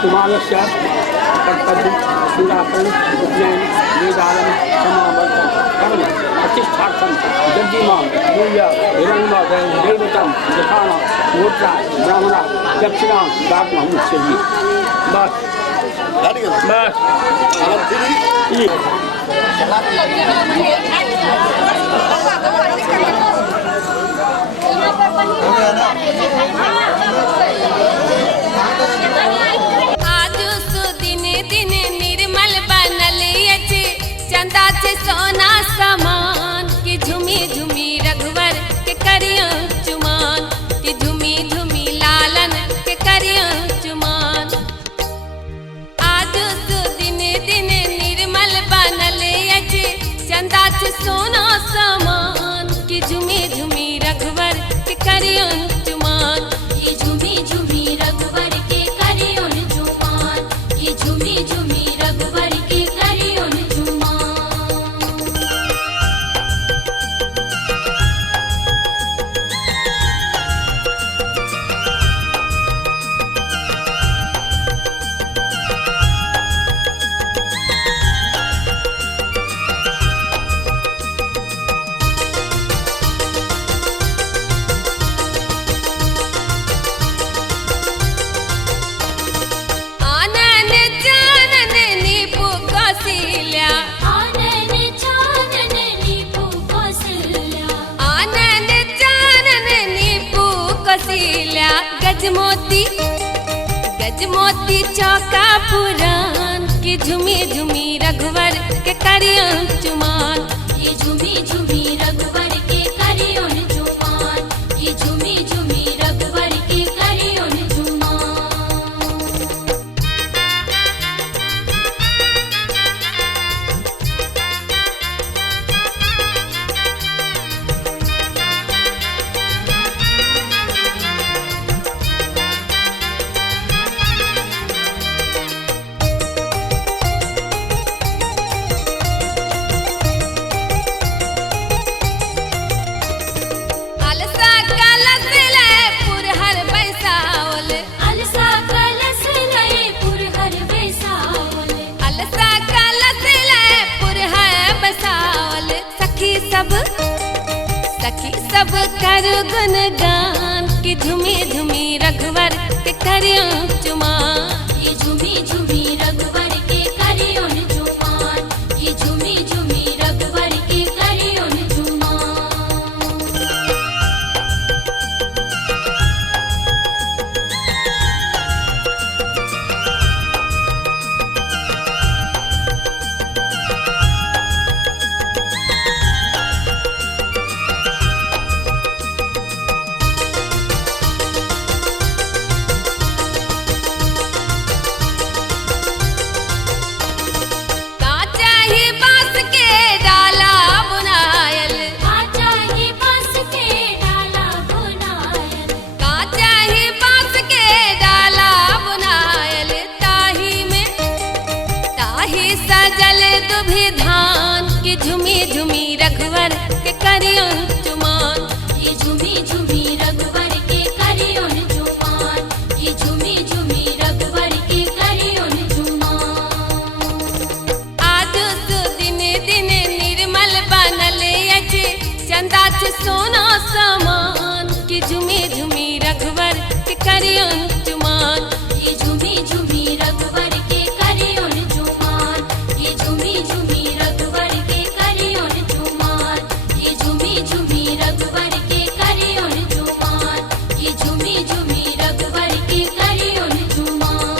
कुमारस्य कर्तव्य सूराकरण उपनयन वेदारम समावर्तन कर्म प्रतिष्ठार्थम जज्जिमां पूजा हिरण्यमय देवतम यथान मूर्ता ब्राह्मणा दक्षिणा दातुं हम चाहिए बस चंदा से सोना समान की झुमी झुमी रघुवर के करिया चुमान की झुमी झुमी लालन के करिया चुमान आज दिन दिन निर्मल बनल अचे चंदा से सोना समान की झुमी झुमी रघुवर के करिया चुमान ये झुमी झुमी रघुवर के करिया चुमान ये झुमी झुमी रघुवर के करिया गजमोती गजमोती चौका पुरान की झुमी झुमी रघुवर के करिया चुमान ये झुमी झुमी रघुवर के करिया चुमान ये झुमी झुमी रघुवर के करिया सखी सब कर गुणगान की झुमी झुमी रघुवर के करिया चुमान ये झुमी झुमी रघुवर के करिया चुमान ये झुमी झुमी रघुवर के करिया चुमान झुमी झुमी रघुवर के करिया चुमान ये झुमी झुमी रघुवर के करिया चुमान ये झुमी झुमी रघुवर के करिया चुमान आज दिन दिन निर्मल बनल अचे चंदा से सोना समान की झुमी झुमी रघुवर के करिया चुमान ये झुमी झुमी रघुवर के करिया चुमान ये झुमी झुमी रघुवर के ये झुमी झुमी रघुवर के करिया चुमान ये झुमी झुमी रघुवर के करिया चुमान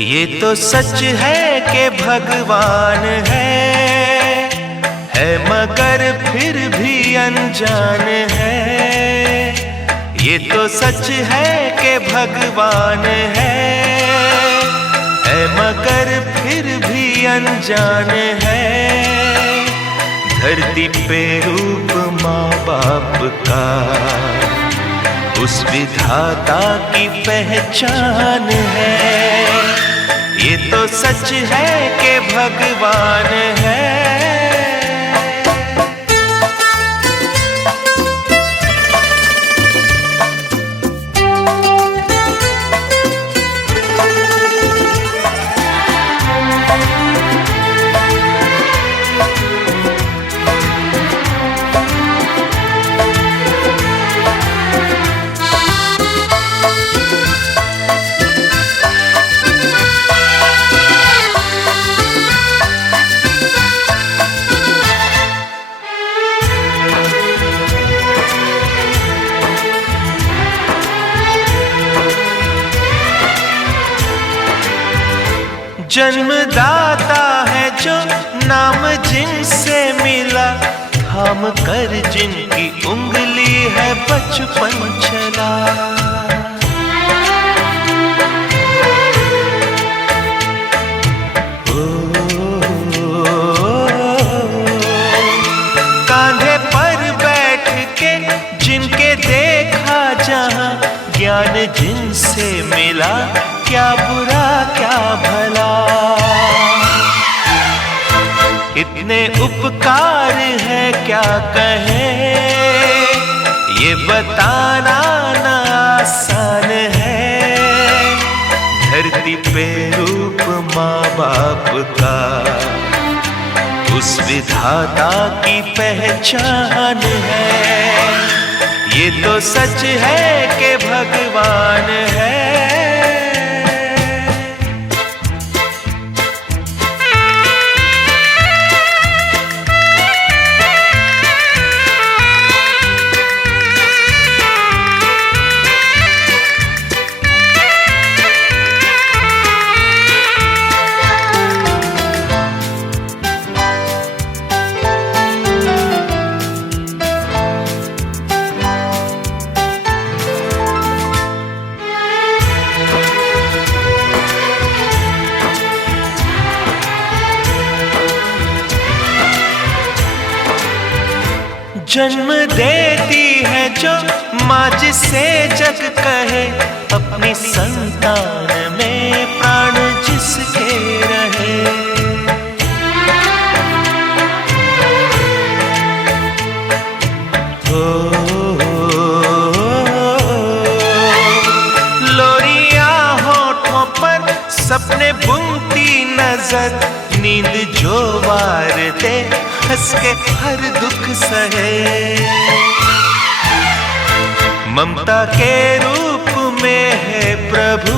ये तो सच है कि भगवान है मगर फिर भी अनजान है। ये तो सच है कि भगवान है मगर फिर भी अनजान है। धरती पे रूप माँ बाप का उस विधाता की पहचान है। ये तो सच है कि भगवान है। जन्मदाता है जो नाम जिनसे मिला, थाम कर जिनकी उंगली है बचपन चला। कांधे पर बैठ के जिनके देखा जहां, ज्ञान जिनसे मिला क्या बुरा क्या भला। इतने उपकार है क्या कहें, ये बताना ना आसान है। धरती पे रूप माँ बाप का उस विधाता की पहचान है। ये तो सच है कि भगवान है। जन्म देती है जो माँ जिसे जग कहे, अपनी संतान में प्राण जिसके रहे। लोरियां होठों पर सपने बुनती नजर, नींद जो वार दे हंस के हर दुख सहे। ममता के रूप में है प्रभु,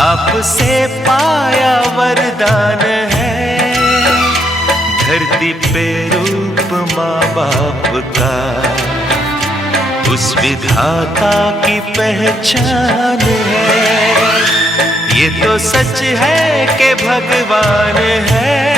आपसे पाया वरदान है। धरती पे रूप माँ बाप का उस विधाता की पहचान है। ये तो सच है कि भगवान है।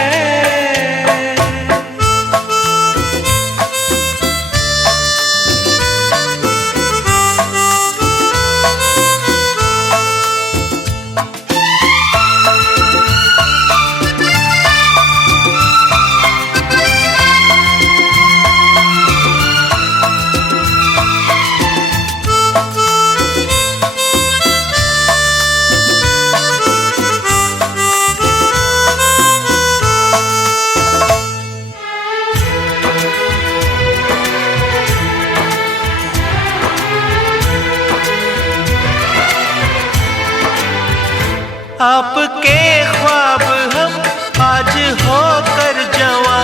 आपके ख्वाब हम आज होकर जवां,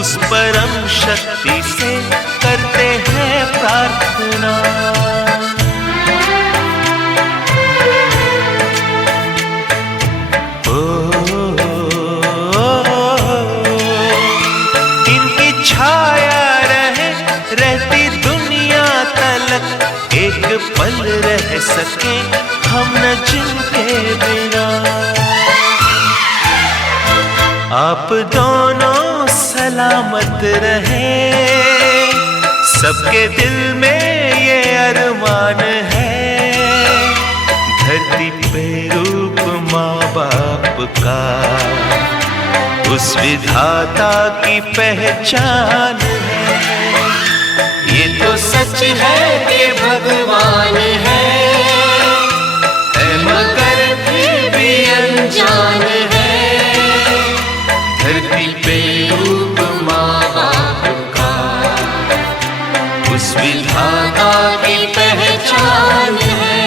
उस परम शक्ति से करते हैं प्रार्थना। इनकी छाया रहे रहती दुनिया तलक, एक पल रह सके हम न जिनके बिना। आप दोनों सलामत रहे, सबके दिल में ये अरमान है। धरती पे रूप माँ बाप का उस विधाता की पहचान है। ये तो सच है कि भगवान है मगर फिर भी अनजान है। धरती पे रूप माँ बाप का उस विधाता की पहचान है।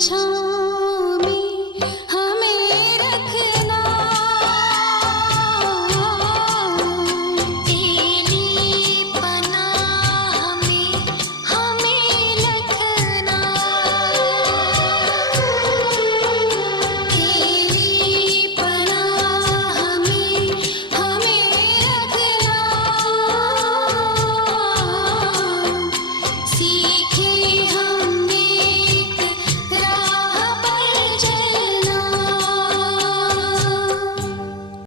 छाँव